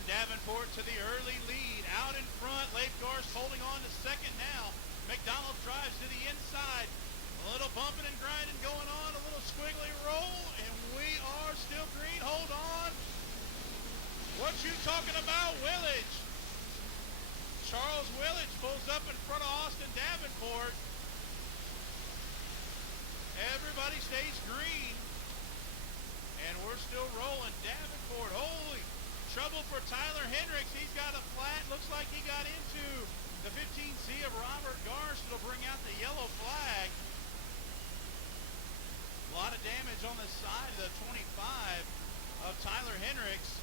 Darren Davenport to the early lead. Out in front, Leif Garst holding on to second now. McDonald drives to the inside. A little bumping and grinding going on, a little squiggly roll, and we are still green. Hold on. What you talking about, Willage? Charles Willage pulls up in front of Austin Davenport. Everybody stays green, and we're still rolling. Davenport, holy trouble for Tyler Hendricks. He's got a flat. Looks like he got into the 15C of Robert Garst. It'll bring out the yellow flag. A lot of damage on the side of the 25 of Tyler Hendricks.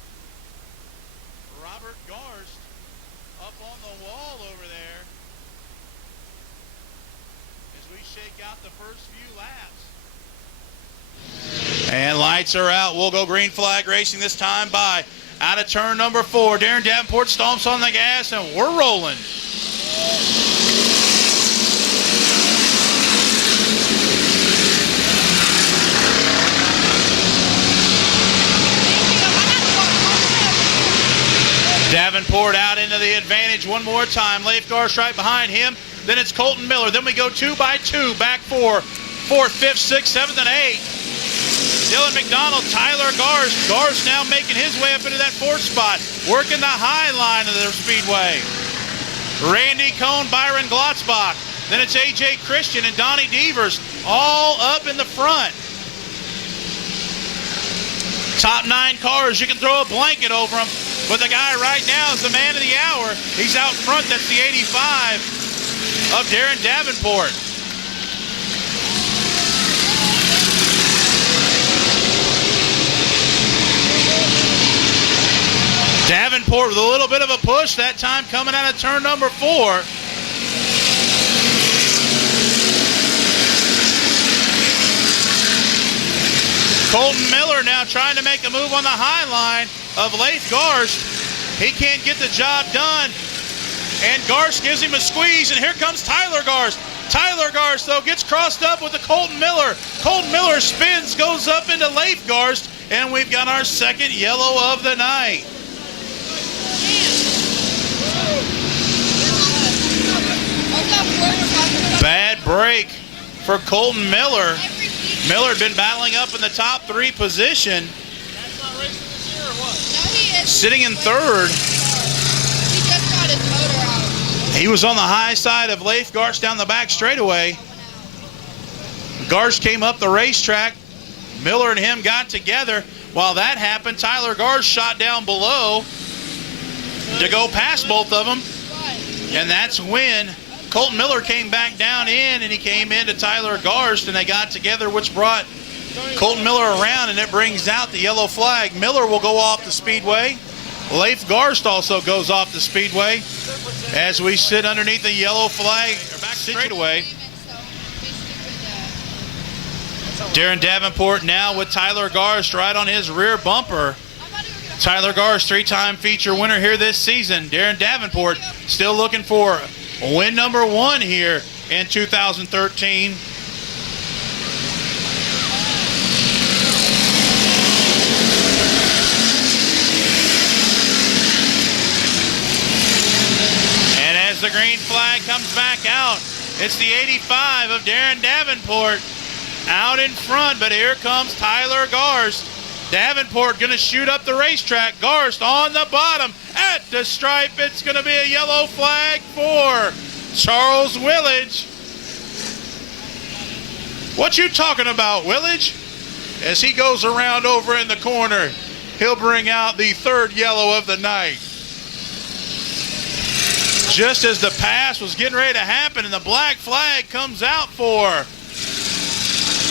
Robert Garst up on the wall over there as we shake out the first few laps. And lights are out. We'll go green flag racing this time by out of turn number 4. Darren Davenport stomps on the gas, and we're rolling. Davenport out into the advantage one more time. Leif Garst right behind him. Then it's Colton Miller. Then we go 2 by 2. Back 4, 4th, 5th, 6th, 7th, and 8th. Dylan McDonald, Tyler Garst. Garst now making his way up into that 4th spot. Working the high line of the speedway. Randy Cohn, Byron Glotzbach. Then it's A.J. Christian and Donnie Devers all up in the front. Top 9 cars, you can throw a blanket over them. But the guy right now is the man of the hour. He's out front. That's the 85 of Darren Davenport. Davenport with a little bit of a push that time coming out of turn number 4. Colton Miller now trying to make a move on the high line of Leif Garst. He can't get the job done, and Garst gives him a squeeze, and here comes Tyler Garst. Tyler Garst, though, gets crossed up with the Colton Miller. Colton Miller spins, goes up into Leif Garst, and we've got our second yellow of the night. Bad break for Colton Miller. Miller had been battling up in the top 3 position. That's not racing this year or what? No, he is. Sitting in 3rd. He just got his motor out. He was on the high side of Leif Garst down the back straightaway. Garst came up the racetrack. Miller and him got together. While that happened, Tyler Garst shot down below to go past both of them. And that's when Colton Miller came back down in, and he came into Tyler Garst, and they got together, which brought Colton Miller around, and it brings out the yellow flag. Miller will go off the speedway. Leif Garst also goes off the speedway as we sit underneath the yellow flag back straightaway. Darren Davenport now with Tyler Garst right on his rear bumper. Tyler Garst, 3-time feature winner here this season. Darren Davenport still looking for win number 1 here in 2013. And as the green flag comes back out, it's the 85 of Darren Davenport out in front, but here comes Tyler Garst. Davenport going to shoot up the racetrack. Garst on the bottom at the stripe. It's going to be a yellow flag for Charles Willage. What you talking about, Willage? As he goes around over in the corner, he'll bring out the 3rd yellow of the night. Just as the pass was getting ready to happen, and the black flag comes out for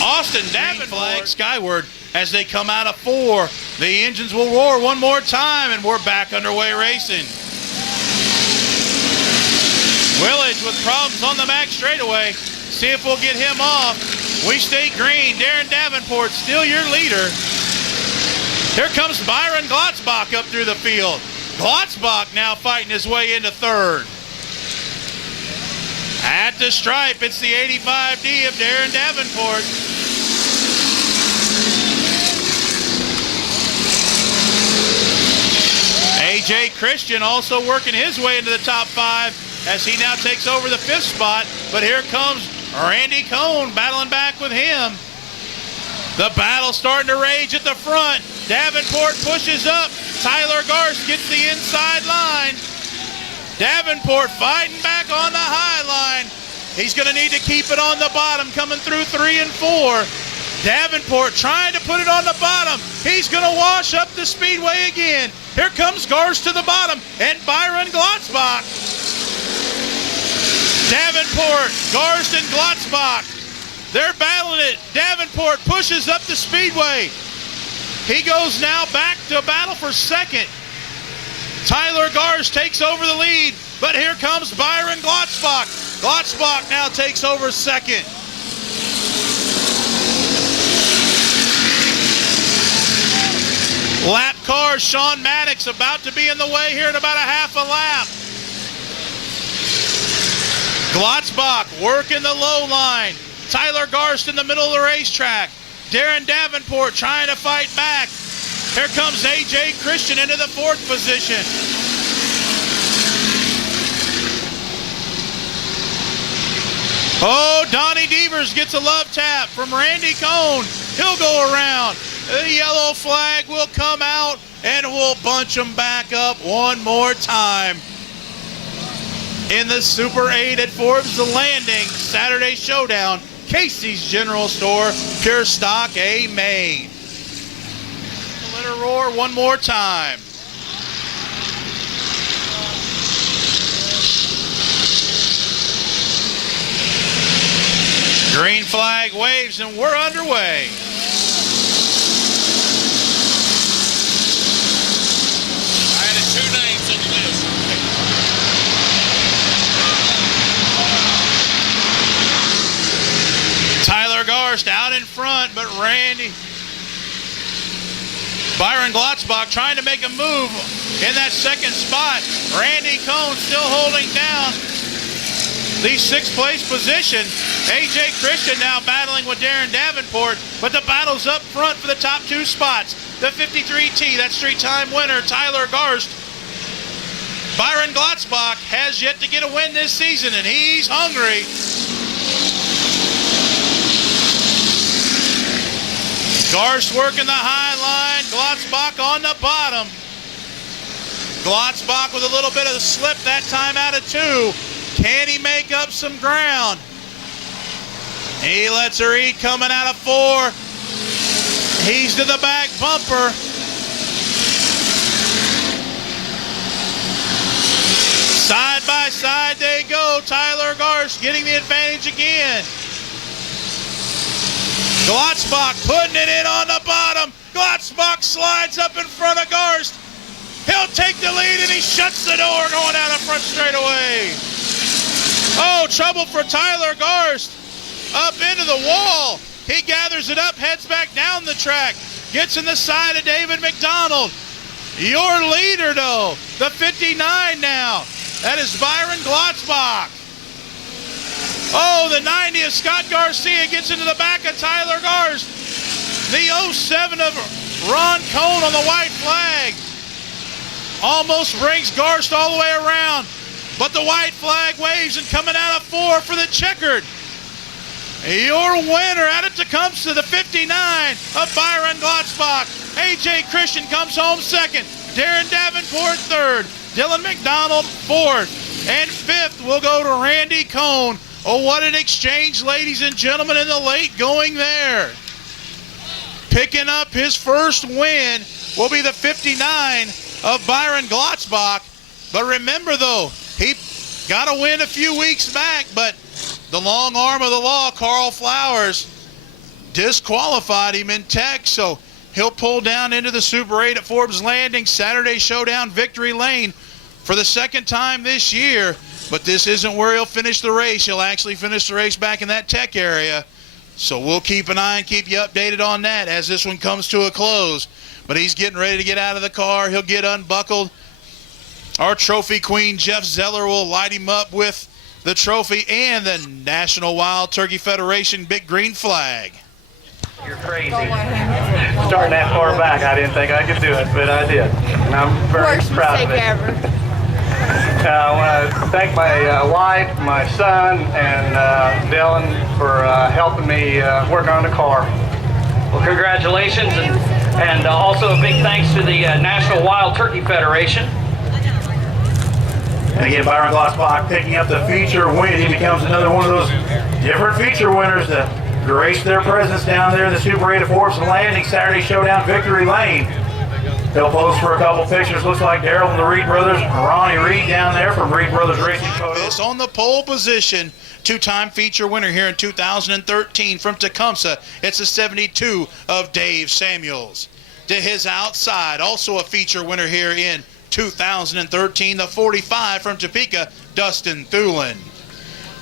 Austin Davenport. Skyward as they come out of 4. The engines will roar one more time, and we're back underway racing. Willage with problems on the back straightaway. See if we'll get him off. We stay green. Darren Davenport still your leader. Here comes Byron Glotzbach up through the field. Glotzbach now fighting his way into 3rd. At the stripe, it's the 85D of Darren Davenport. A.J. Christian also working his way into the top 5 as he now takes over the 5th spot. But here comes Randy Cohn battling back with him. The battle starting to rage at the front. Davenport pushes up. Tyler Garst gets the inside line. Davenport fighting back on the high line. He's going to need to keep it on the bottom, coming through 3 and 4. Davenport trying to put it on the bottom. He's going to wash up the speedway again. Here comes Garst to the bottom, and Byron Glotzbach. Davenport, Garst, and Glotzbach. They're battling it. Davenport pushes up the speedway. He goes now back to battle for 2nd. Tyler Garst takes over the lead, but here comes Byron Glotzbach. Glotzbach now takes over 2nd. Lap car, Sean Maddox about to be in the way here in about a half a lap. Glotzbach working the low line. Tyler Garst in the middle of the racetrack. Darren Davenport trying to fight back. Here comes A.J. Christian into the 4th position. Oh, Donnie Devers gets a love tap from Randy Cohn. He'll go around. The yellow flag will come out, and we'll bunch them back up one more time. In the Super 8 at Forbes Landing, Saturday Showdown, Casey's General Store, Pure Stock, A Main. Let her roar one more time. Green flag waves, and we're underway. I added 2 names in the list. Tyler Garst out in front, but Byron Glotzbach trying to make a move in that 2nd spot. Randy Cohn still holding down the 6th place position. A.J. Christian now battling with Darren Davenport, but the battle's up front for the top 2 spots. The 53T, that's 3-time winner, Tyler Garst. Byron Glotzbach has yet to get a win this season, and he's hungry. Garst working the high line, Glotzbach on the bottom. Glotzbach with a little bit of a slip that time out of 2. Can he make up some ground? He lets her eat coming out of 4. He's to the back bumper. Side by side they go. Tyler Garst getting the advantage again. Glotzbach putting it in on the bottom. Glotzbach slides up in front of Garst. He'll take the lead, and he shuts the door going down the front straightaway. Oh, trouble for Tyler Garst. Up into the wall. He gathers it up, heads back down the track. Gets in the side of David McDonald. Your leader, though, the 59 now. That is Byron Glotzbach. Oh, the 90 of Scott Garcia gets into the back of Tyler Garst. The 07 of Ron Cohn on the white flag. Almost brings Garst all the way around. But the white flag waves, and coming out of 4 for the checkered. Your winner out of Tecumseh, the 59 of Byron Glotzbach. A.J. Christian comes home 2nd. Darren Davenport 3rd. Dylan McDonald 4th. And 5th will go to Randy Cohn. Oh, what an exchange, ladies and gentlemen, in the late going there. Picking up his first win will be the 59 of Byron Glotzbach. But remember, though, he got a win a few weeks back, but the long arm of the law, Carl Flowers, disqualified him in tech, so he'll pull down into the Super 8 at Forbes Landing, Saturday Showdown, Victory Lane for the 2nd time this year. But this isn't where he'll finish the race. He'll actually finish the race back in that tech area. So we'll keep an eye and keep you updated on that as this one comes to a close. But he's getting ready to get out of the car. He'll get unbuckled. Our trophy queen, Jeff Zeller, will light him up with the trophy and the National Wild Turkey Federation big green flag. You're crazy. starting that far back. I didn't think I could do it, but I did. And I'm very Worst proud of mistake it. ever. I want to thank my wife, my son, and Dylan for helping me work on the car. Well, congratulations, and also a big thanks to the National Wild Turkey Federation. And again, Byron Glossbach picking up the feature win. He becomes another one of those different feature winners to grace their presence down there in the Super 8 at Forbes Landing Saturday Showdown Victory Lane. They'll pose for a couple pictures. Looks like Daryl and the Reed brothers, Ronnie Reed down there from Reed Brothers Racing Photos. This on the pole position, two-time feature winner here in 2013 from Tecumseh. It's a 72 of Dave Samuels. To his outside, also a feature winner here in 2013, the 45 from Topeka, Dustin Thulin.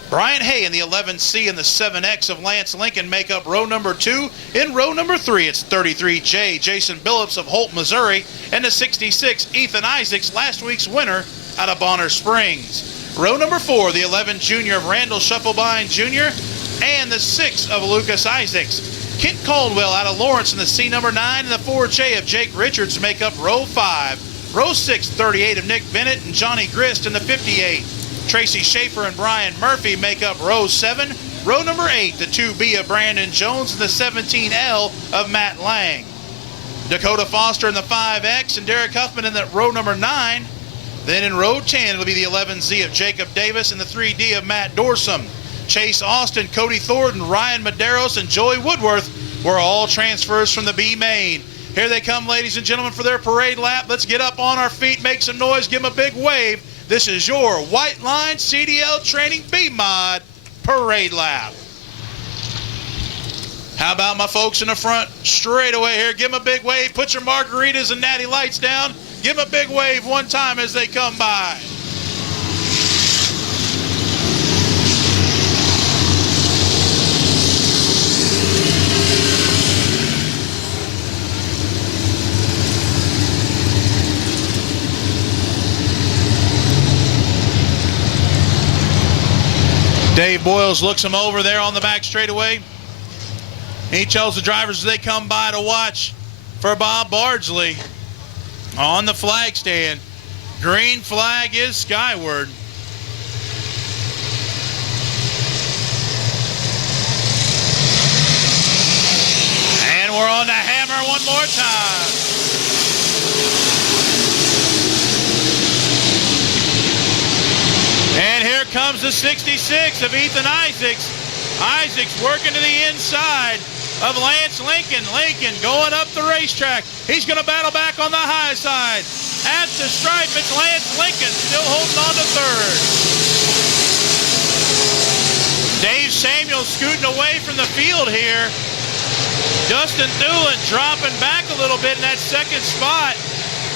Brian Hay in the 11C and the 7X of Lance Lincoln make up row number 2. In row number 3, it's 33J, Jason Billups of Holt, Missouri, and the 66, Ethan Isaacs, last week's winner out of Bonner Springs. Row number 4, the 11 Junior of Randall Shufflebine Jr., and the 6 of Lucas Isaacs. Kent Caldwell out of Lawrence in the C number 9, and the 4J of Jake Richards make up row 5. Row 6, 38 of Nick Bennett and Johnny Grist in the 58. Tracy Schaefer and Brian Murphy make up row 7. Row number 8, the 2B of Brandon Jones and the 17L of Matt Lang. Dakota Foster in the 5X and Derek Huffman in the row number 9. Then in row 10, it'll be the 11Z of Jacob Davis and the 3D of Matt Dorsum. Chase Austin, Cody Thornton, Ryan Medeiros, and Joey Woodworth were all transfers from the B main. Here they come, ladies and gentlemen, for their parade lap. Let's get up on our feet, make some noise, give them a big wave. This is your White Line CDL Training B-Mod Parade Lap. How about my folks in the front? Straight away here, give them a big wave. Put your margaritas and natty lights down. Give them a big wave one time as they come by. Dave Boyles looks them over there on the back straightaway. He tells the drivers as they come by to watch for Bob Bardsley on the flag stand. Green flag is skyward. And we're on the hammer one more time. And here comes the 66 of Ethan Isaacs. Isaacs working to the inside of Lance Lincoln. Lincoln going up the racetrack. He's going to battle back on the high side. At the stripe, it's Lance Lincoln still holding on to third. Dave Samuels scooting away from the field here. Dustin Thulin dropping back a little bit in that second spot.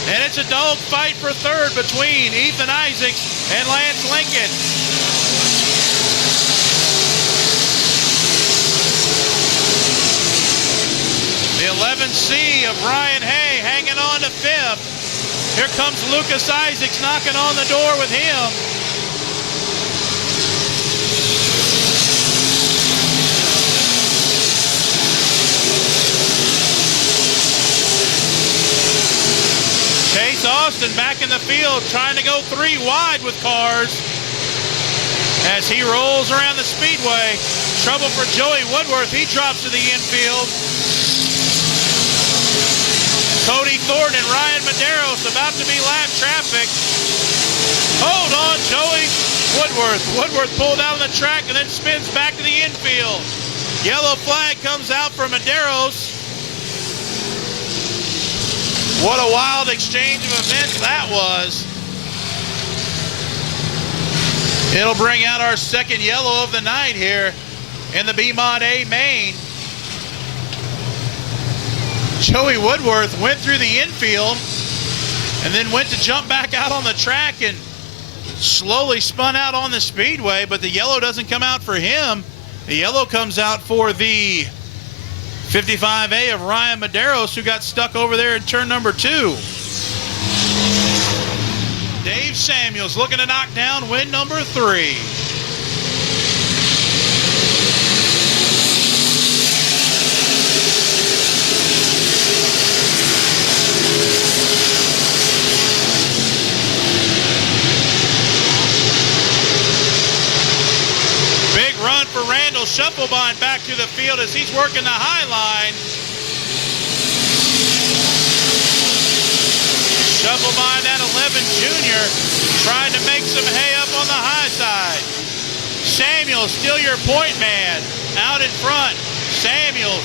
And it's a dog fight for third between Ethan Isaacs and Lance Lincoln. The 11C of Brian Hay hanging on to fifth. Here comes Lucas Isaacs knocking on the door with him. Chase Austin back in the field trying to go 3 wide with cars as he rolls around the speedway. Trouble for Joey Woodworth. He drops to the infield. Cody Thornton and Ryan Medeiros about to be lap traffic. Hold on, Joey Woodworth. Woodworth pulled out on the track and then spins back to the infield. Yellow flag comes out for Medeiros. What a wild exchange of events that was. It'll bring out our second yellow of the night here in the B-Mod A main. Joey Woodworth went through the infield and then went to jump back out on the track and slowly spun out on the speedway, but the yellow doesn't come out for him. The yellow comes out for the 55A of Ryan Medeiros, who got stuck over there in turn number 2. Dave Samuels looking to knock down win number 3. for Randall Shufflebind back to the field as he's working the high line. Shufflebind at 11 junior, trying to make some hay up on the high side. Samuels, still your point man, out in front. Samuels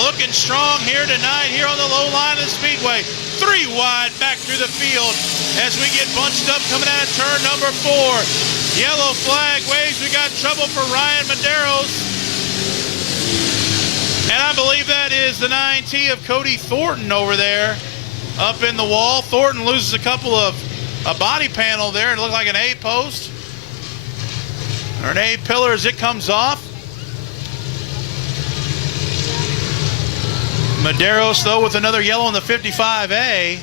looking strong here tonight, here on the low line of the speedway. 3 wide back through the field as we get bunched up coming out of turn number 4. Yellow flag waves. We got trouble for Ryan Maderos. And I believe that is the 9T of Cody Thornton over there up in the wall. Thornton loses a couple of a body panel there. It looked like an A post or an A pillar as it comes off. Maderos, though, with another yellow on the 55A.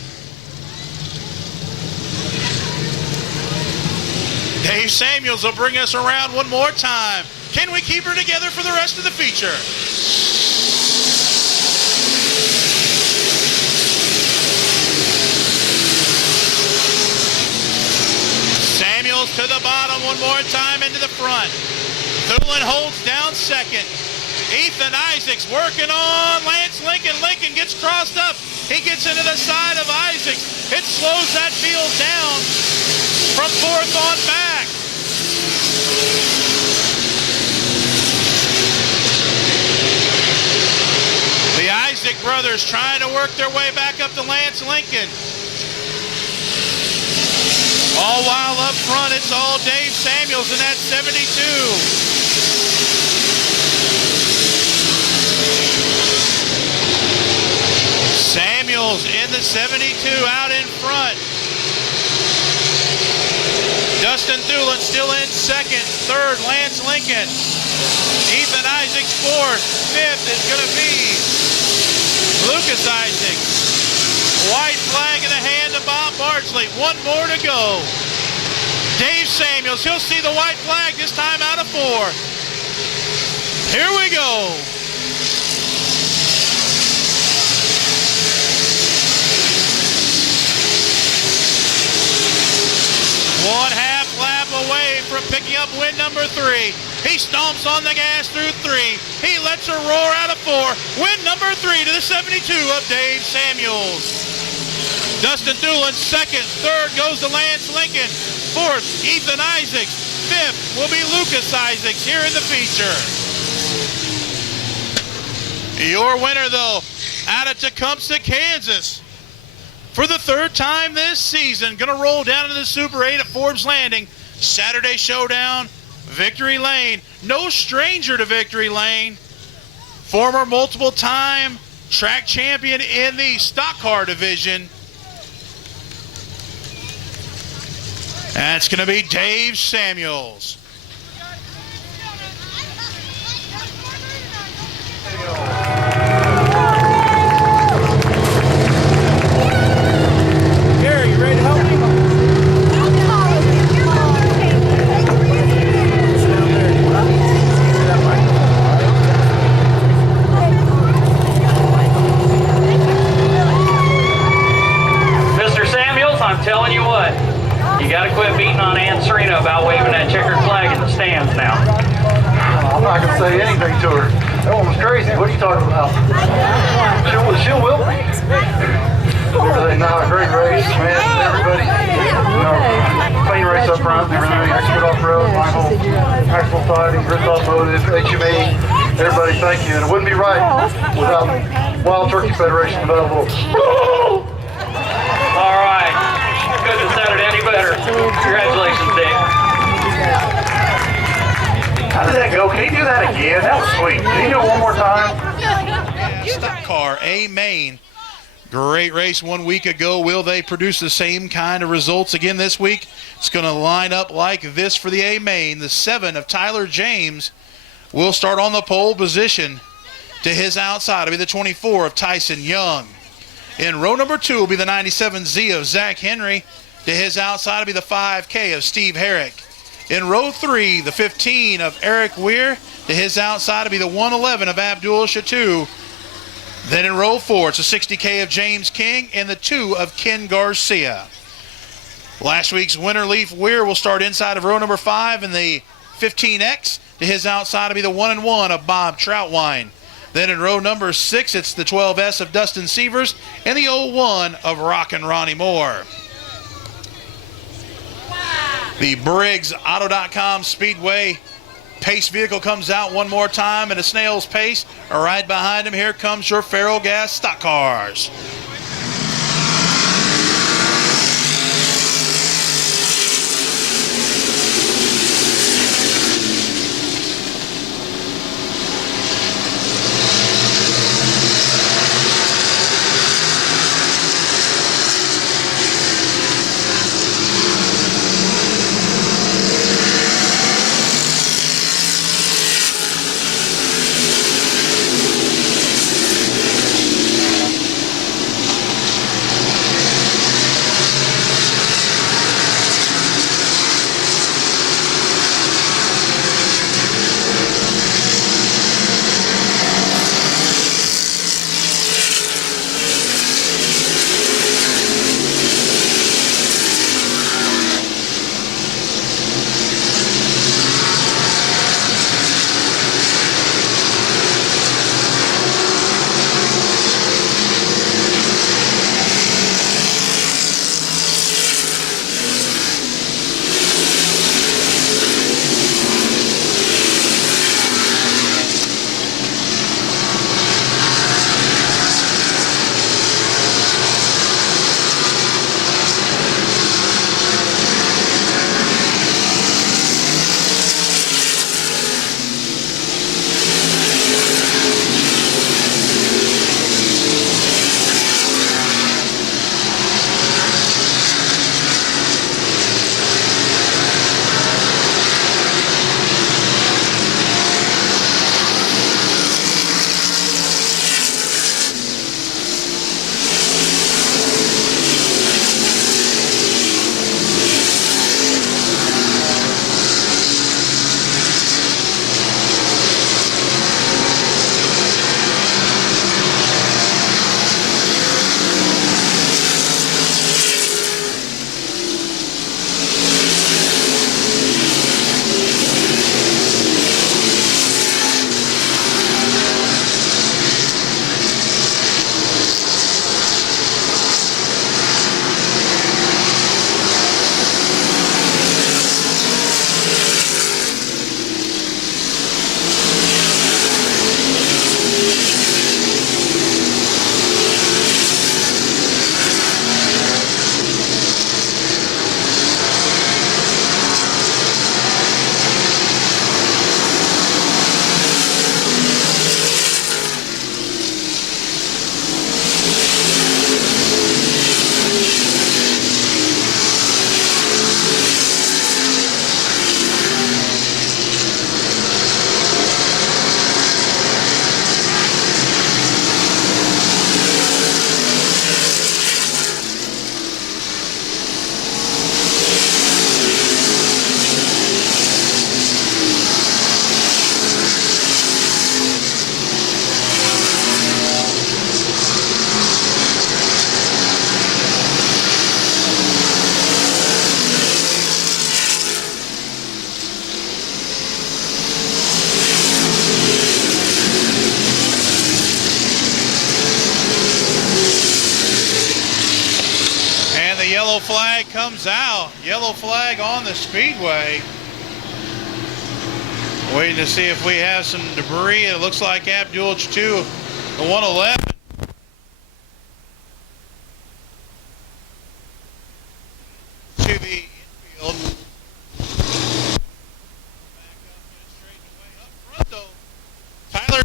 Dave Samuels will bring us around one more time. Can we keep her together for the rest of the feature? Samuels to the bottom one more time into the front. Thulin holds down second. Ethan Isaacs working on Lance Lincoln. Lincoln gets crossed up. He gets into the side of Isaacs. It slows that field down from 4th on back. The Isaac brothers trying to work their way back up to Lance Lincoln. All while up front, it's all Dave Samuels in that 72. Samuels in the 72 out in front. Dustin Thulin still in second. Third, Lance Lincoln. Ethan Isaacs fourth. Fifth is going to be Lucas Isaacs. White flag in the hand of Bob Bardsley. One more to go. Dave Samuels, he'll see the white flag this time out of 4. Here we go. One half lap away from picking up win number 3. He stomps on the gas through 3. He lets her roar out of 4. Win number 3 to the 72 of Dave Samuels. Dustin Thulin second. Third goes to Lance Lincoln. Fourth, Ethan Isaacs. Fifth will be Lucas Isaacs here in the feature. Your winner, though, out of Tecumseh, Kansas. For the 3rd time this season, going to roll down into the Super 8 at Forbes Landing. Saturday Showdown, Victory Lane. No stranger to Victory Lane. Former multiple-time track champion in the stock car division. That's going to be Dave Samuels. Gary, you ready to help me? Mr. Samuels, I'm telling you what, you got to quit beating on Ann Serena about waving that checkered flag in the stands now. I'm not going to say anything to her. That woman's crazy. What are you talking about? She'll will be. Everything now, a great race, man. Everybody, clean race up front. Everything, Expert Off-Road, Michael, Maxwell Fighting, Chris Automotive, HME. Everybody, thank you. And it wouldn't be right without Wild Turkey Federation available. All right. Couldn't have said it any better. Congratulations, Dave. How did that go? Can you do that again? That was sweet. Can you do it one more time? Stock car, A main. Great race 1 week ago. Will they produce the same kind of results again this week? It's going to line up like this for the A main. The 7 of Tyler James will start on the pole position. To his outside will be the 24 of Tyson Young. In row number 2 will be the 97Z of Zach Henry. To his outside will be the 5K of Steve Herrick. In row 3, the 15 of Eric Weir. To his outside will be the 111 of Abdul Chatou. Then in row 4, it's a 60K of James King and the 2 of Ken Garcia. Last week's winner, Leaf Weir, will start inside of row number 5 in the 15X. To his outside to be the 1-1 of Bob Troutwine. Then in row number 6, it's the 12S of Dustin Sievers and the 01 of Rockin' Ronnie Moore. The Briggs Auto.com Speedway pace vehicle comes out one more time at a snail's pace. Right behind him, here comes your Ferrellgas stock cars. Yellow flag comes out. Yellow flag on the speedway. Waiting to see if we have some debris. It looks like Abdul Chatu, the 111. To the infield. Back up and straight away up front though. Tyler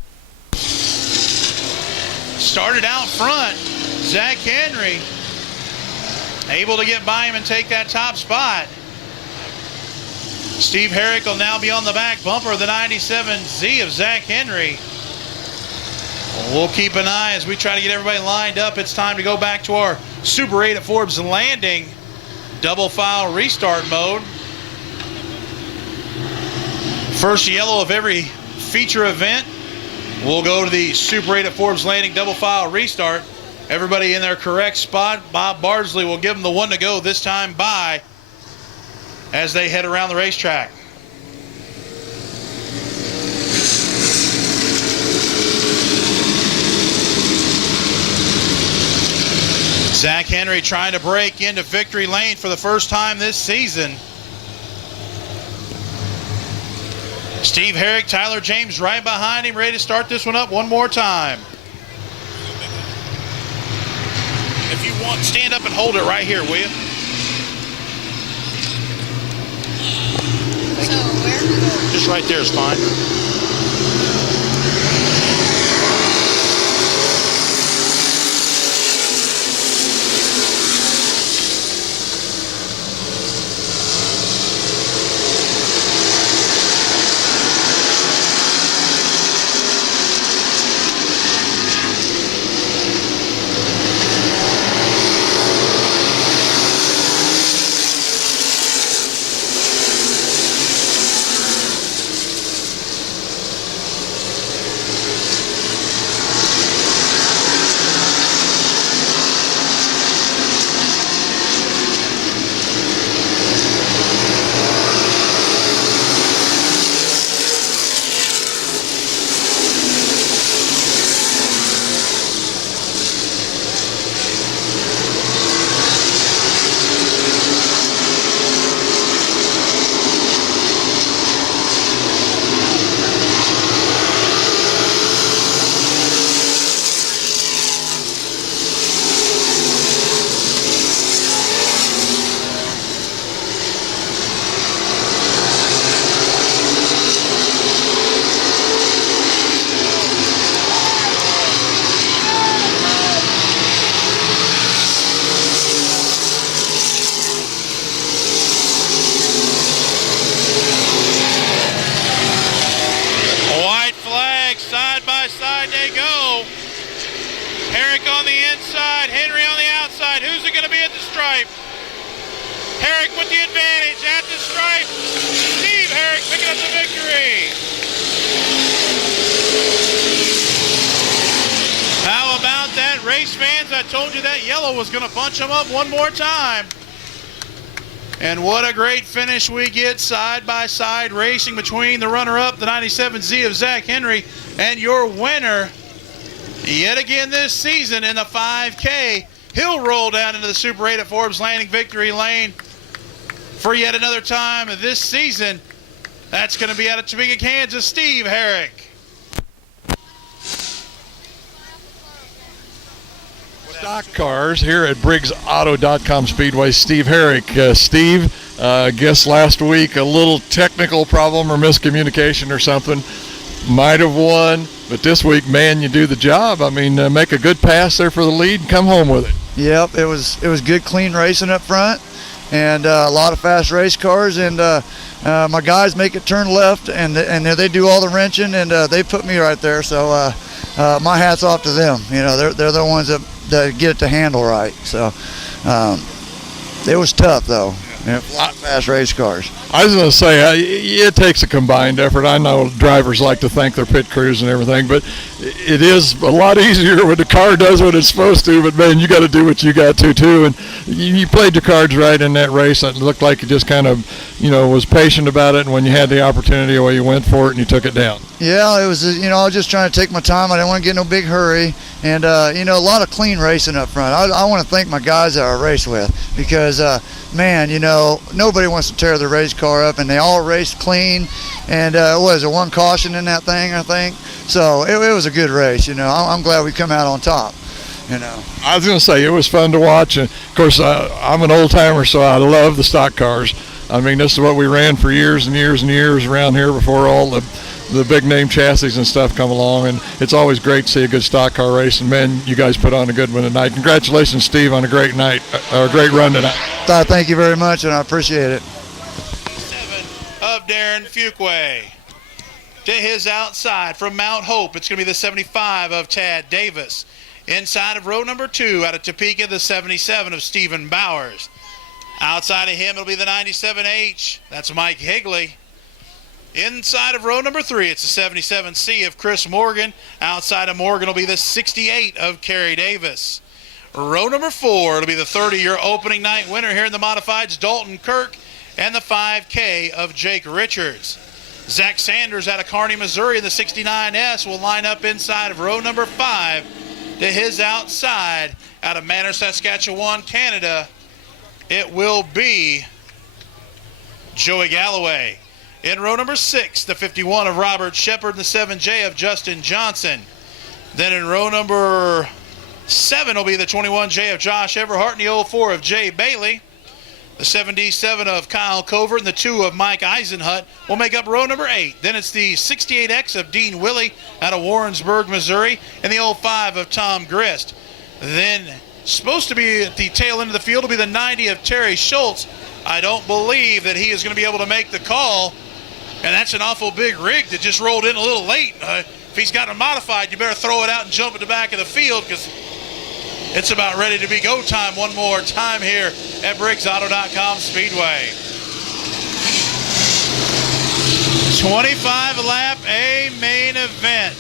started out front. Zach Henry able to get by him and take that top spot. Steve Herrick will now be on the back bumper of the 97Z of Zach Henry. We'll keep an eye as we try to get everybody lined up. It's time to go back to our Super 8 at Forbes Landing double file restart mode. First yellow of every feature event. We'll go to the Super 8 at Forbes Landing double file restart. Everybody in their correct spot. Bob Bardsley will give them the one to go this time by as they head around the racetrack. Zach Henry trying to break into victory lane for the first time this season. Steve Herrick, Tyler James right behind him, ready to start this one up one more time. If you want, stand up and hold it right here, will you? So where? Just right there is fine. Side by side they go. Herrick on the inside, Henry on the outside. Who's it going to be at the stripe? Herrick with the advantage at the stripe. Steve Herrick picking up the victory. How about that, race fans? I told you that yellow was going to bunch them up one more time. And what a great finish we get, side-by-side racing between the runner-up, the 97Z of Zach Henry, and your winner, yet again this season in the 5K. He'll roll down into the Super 8 at Forbes Landing victory lane for yet another time this season. That's going to be out of Topeka, Kansas, Steve Herrick. Stock cars here at BriggsAuto.com Speedway. Steve Herrick. Steve, guess last week a little technical problem or miscommunication or something. Might have won, but this week, man, you do the job. I mean, make a good pass there for the lead and come home with it. Yep, it was good, clean racing up front, and a lot of fast race cars. And my guys make it turn left, and they do all the wrenching, and they put me right there. So my hat's off to them. You know, they're the ones that get it to handle right. So it was tough though. Yeah, a lot of fast race cars. I was going to say, it takes a combined effort. I know drivers like to thank their pit crews and everything, but it is a lot easier when the car does what it's supposed to. But, man, you got to do what you got to, too. And you played your cards right in that race. It looked like you just kind of, was patient about it. And when you had the opportunity, well, you went for it and you took it down. Yeah, it was, I was just trying to take my time. I didn't want to get in no big hurry. And, a lot of clean racing up front. I want to thank my guys that I race with because, man, nobody wants to tear the race car up, and they all raced clean. And was it one caution in that thing, I think? So it was a good race. I'm glad we come out on top. I was going to say, it was fun to watch. And, of course, I'm an old-timer, so I love the stock cars. I mean, this is what we ran for years and years and years around here before all the big-name chassis and stuff come along. And it's always great to see a good stock car race. And, man, you guys put on a good one tonight. Congratulations, Steve, on a great night, or a great run tonight. Thank you very much, and I appreciate it. 7 of Darren Fuqua. To his outside from Mount Hope, it's going to be the 75 of Tad Davis. Inside of row number 2 out of Topeka, the 77 of Stephen Bowers. Outside of him, it'll be the 97H. That's Mike Higley. Inside of row number 3, it's the 77C of Chris Morgan. Outside of Morgan will be the 68 of Kerry Davis. Row number 4, it'll be the 30-year opening night winner here in the Modifieds, Dalton Kirk, and the 5K of Jake Richards. Zach Sanders out of Kearney, Missouri in the 69S will line up inside of row number 5 to his outside. Out of Manners, Saskatchewan, Canada, it will be Joey Galloway. In row number 6, the 51 of Robert Shepard and the 7J of Justin Johnson. Then in row number 7 will be the 21J of Josh Everhart and the 04 of Jay Bailey. The 77 of Kyle Cover and the 2 of Mike Eisenhut will make up row number 8. Then it's the 68X of Dean Willie out of Warrensburg, Missouri, and the 05 of Tom Grist. Then supposed to be at the tail end of the field will be the 90 of Terry Schultz. I don't believe that he is going to be able to make the call, and that's an awful big rig that just rolled in a little late. If he's got it modified, you better throw it out and jump at the back of the field because it's about ready to be go time one more time here at BriggsAuto.com Speedway. 25 lap A main event.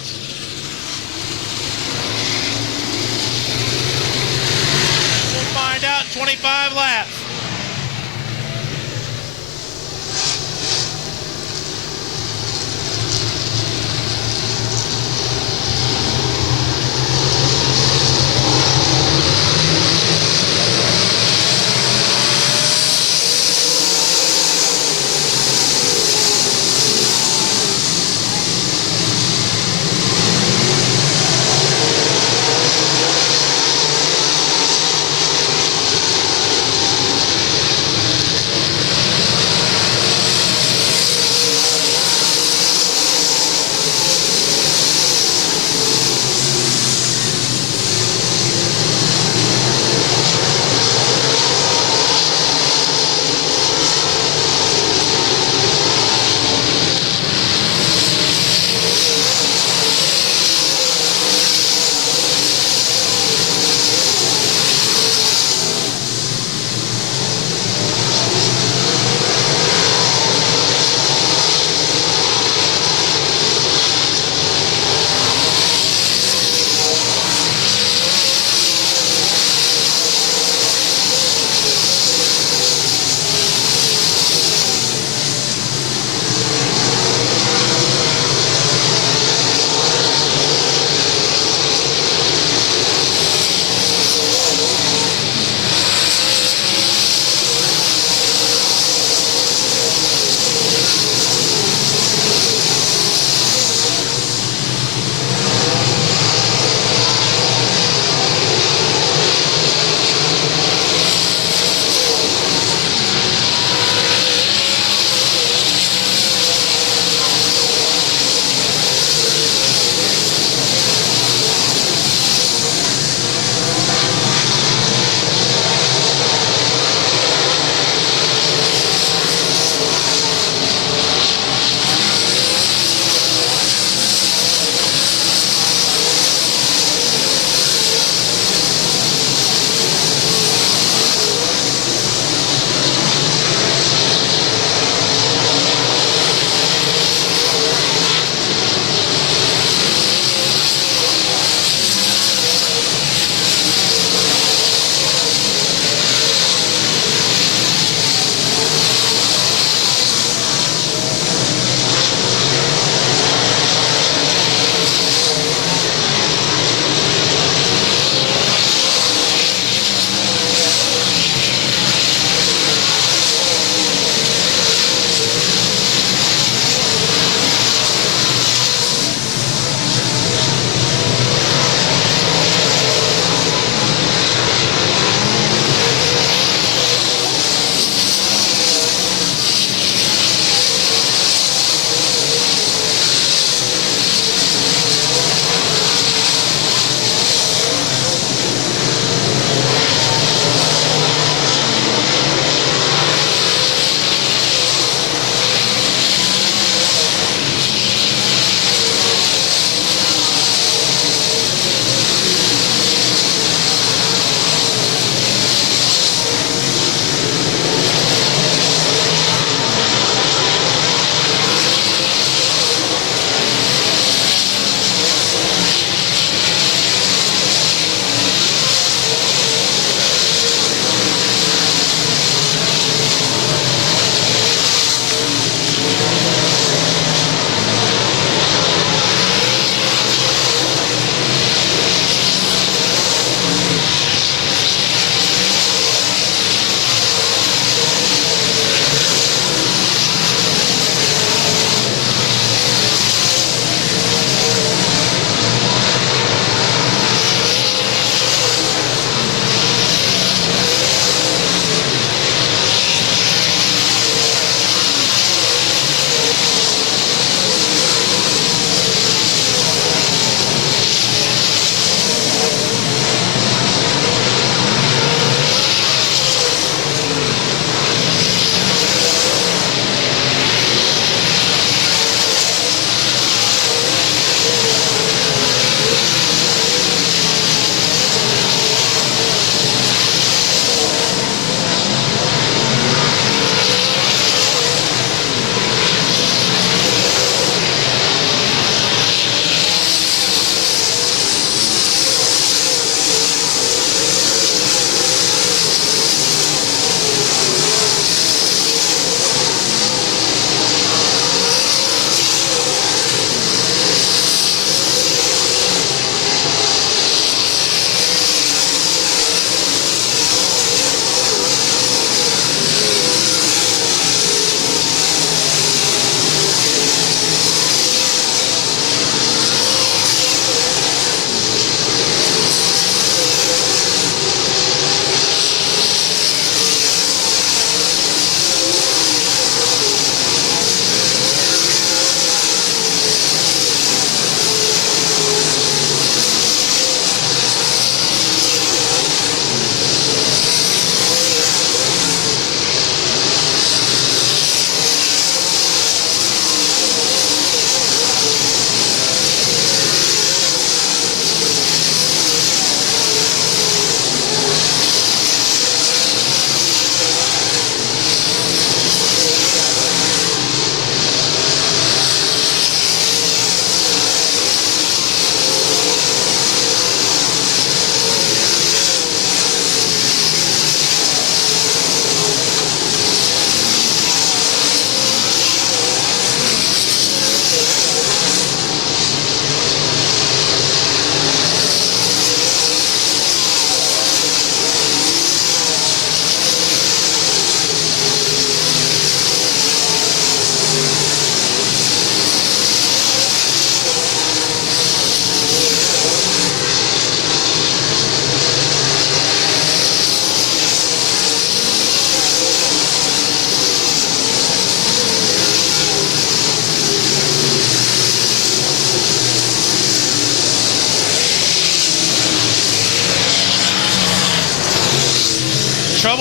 We'll find out in 25 laps.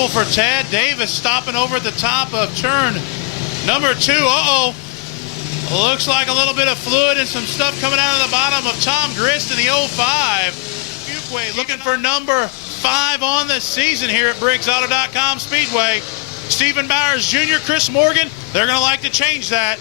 Trouble for Ted Davis stopping over at the top of turn number 2. Looks like a little bit of fluid and some stuff coming out of the bottom of Tom Grist in the 05. Fuquay looking for number 5 on the season here at BriggsAuto.com Speedway. Stephen Bowers Jr., Chris Morgan, they're going to like to change that.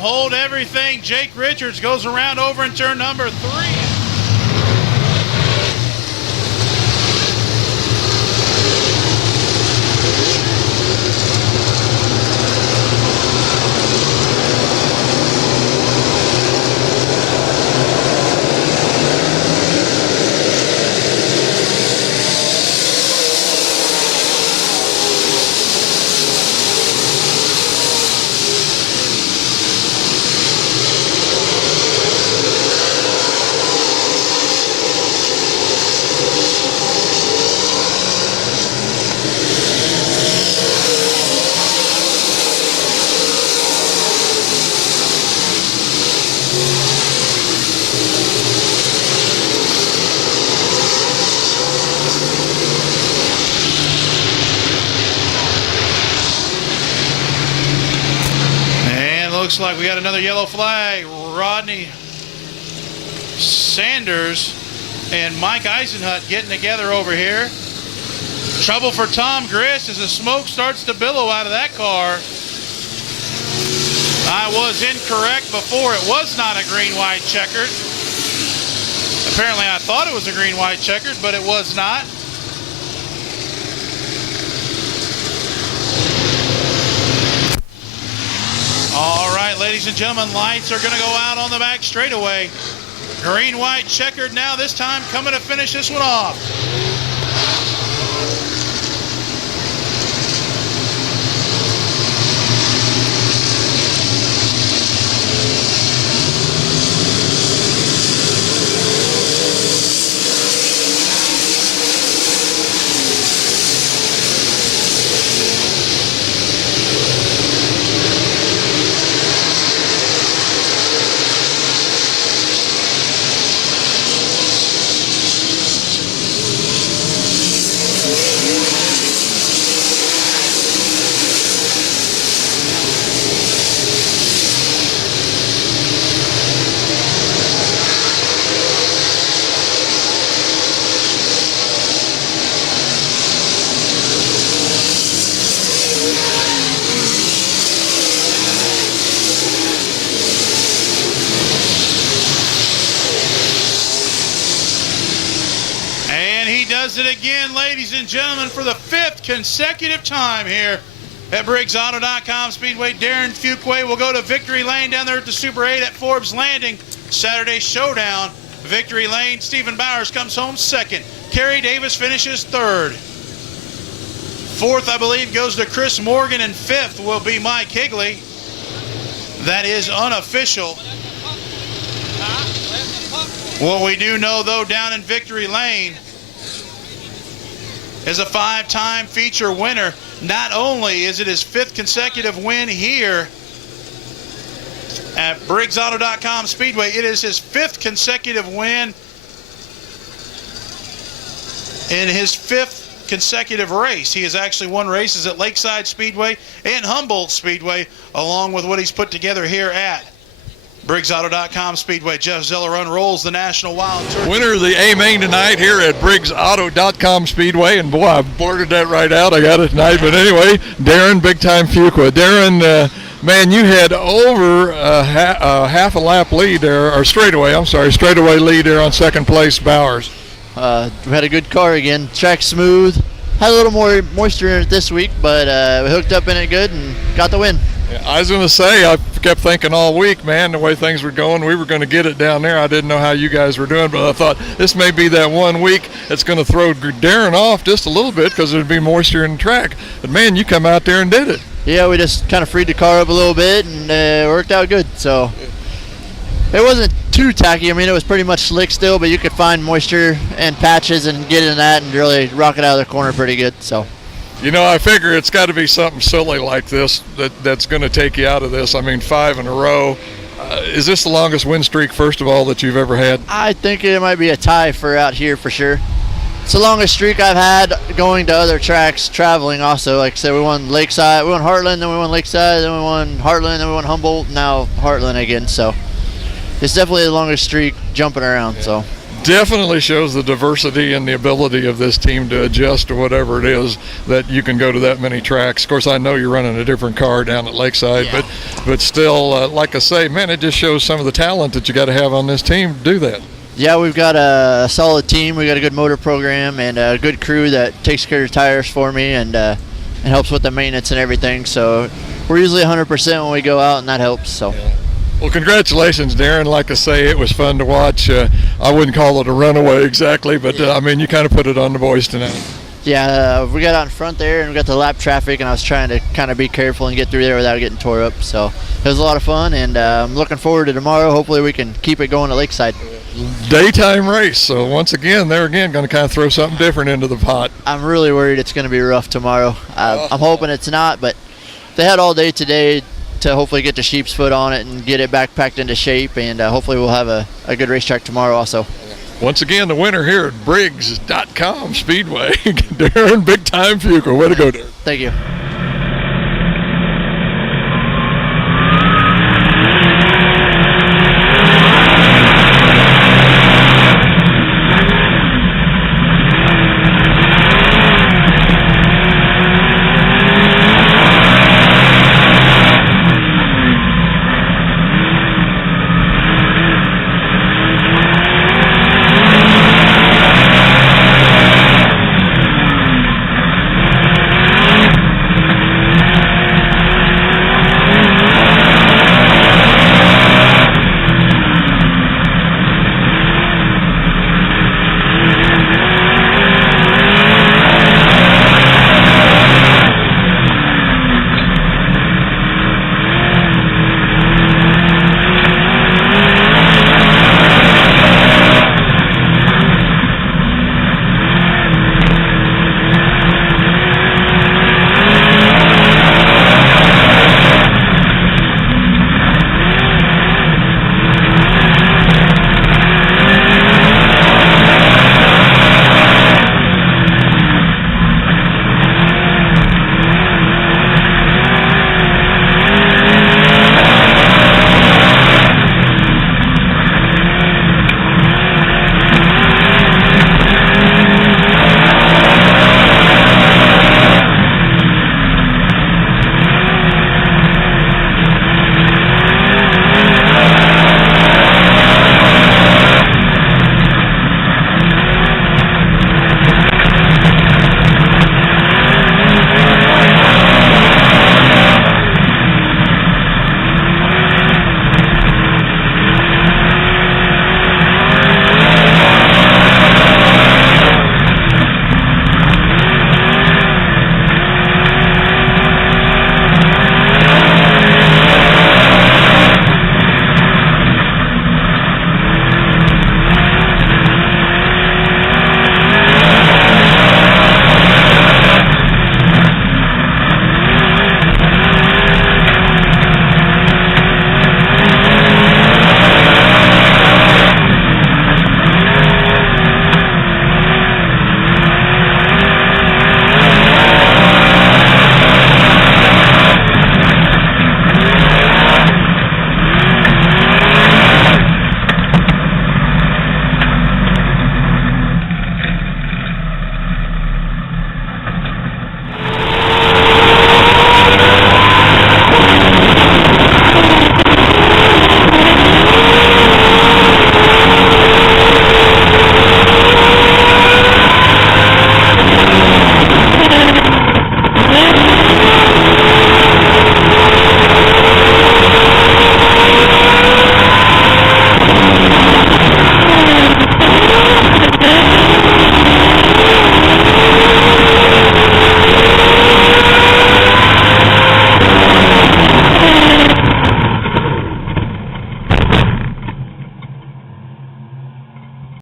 Hold everything. Jake Richards goes around over in turn number 3. Looks like we got another yellow flag. Rodney Sanders and Mike Eisenhut getting together over here. Trouble for Tom Grist as the smoke starts to billow out of that car. I was incorrect before. It was not a green-white checkered. Apparently I thought it was a green-white checkered, but it was not. All right, ladies and gentlemen, lights are going to go out on the back straightaway. Green-white checkered now, this time coming to finish this one off. Does it again, ladies and gentlemen, for the 5th consecutive time here at BriggsAuto.com Speedway. Darren Fuquay will go to Victory Lane down there at the Super 8 at Forbes Landing. Saturday Showdown, Victory Lane. Stephen Bowers comes home 2nd. Kerry Davis finishes 3rd. 4th, I believe, goes to Chris Morgan, and 5th will be Mike Higley. That is unofficial. What we do know, though, down in Victory Lane is a 5-time feature winner. Not only is it his 5th consecutive win here at BriggsAuto.com Speedway, it is his 5th consecutive win in his 5th consecutive race. He has actually won races at Lakeside Speedway and Humboldt Speedway, along with what he's put together here at BriggsAuto.com Speedway. Jeff Zeller unrolls the National Wild Turkey. Winner of the A main tonight here at BriggsAuto.com Speedway, and boy, I blurted that right out. I got it tonight, but anyway, Darren Big Time Fuqua. Darren, man, you had over half a lap lead there, or straightaway lead there on second place Bowers. We had a good car again. Track smooth. Had a little more moisture in it this week, but we hooked up in it good and got the win. Yeah, I was going to say, I kept thinking all week, man, the way things were going, we were going to get it down there. I didn't know how you guys were doing, but I thought this may be that 1 week that's going to throw Darren off just a little bit because there'd be moisture in the track. But, man, you come out there and did it. Yeah, we just kind of freed the car up a little bit, and it worked out good. So it wasn't too tacky. I mean, it was pretty much slick still, but you could find moisture and patches and get in that and really rock it out of the corner pretty good. So. You know, I figure it's got to be something silly like this that's going to take you out of this. I mean, 5 in a row. Is this the longest win streak, first of all, that you've ever had? I think it might be a tie for out here for sure. It's the longest streak I've had going to other tracks, traveling also. Like I said, we won Lakeside, we won Heartland, then we won Lakeside, then we won Heartland, then we won Humboldt, now Heartland again. So it's definitely the longest streak jumping around. Yeah. So. Definitely shows the diversity and the ability of this team to adjust to whatever it is that you can go to that many tracks. Of course, I know you're running a different car down at Lakeside, yeah. but still, like I say, man, it just shows some of the talent that you got to have on this team to do that. Yeah, we've got a solid team. We got a good motor program and a good crew that takes care of tires for me and helps with the maintenance and everything. So we're usually 100% when we go out, and that helps. So. Yeah. Well, congratulations, Darren. Like I say, it was fun to watch. I wouldn't call it a runaway exactly, but I mean, you kind of put it on the boys tonight. Yeah, we got out in front there and we got the lap traffic, and I was trying to kind of be careful and get through there without getting tore up. So it was a lot of fun, and I'm looking forward to tomorrow. Hopefully we can keep it going at Lakeside. Daytime race, so once again, they're going to kind of throw something different into the pot. I'm really worried it's going to be rough tomorrow. I'm hoping it's not, but they had all day today to hopefully get the sheep's foot on it and get it back packed into shape, and hopefully we'll have a good racetrack tomorrow also. Once again, the winner here at Briggs.com Speedway, Darren Big Time Fuqua. Way to go, Darren. Thank you.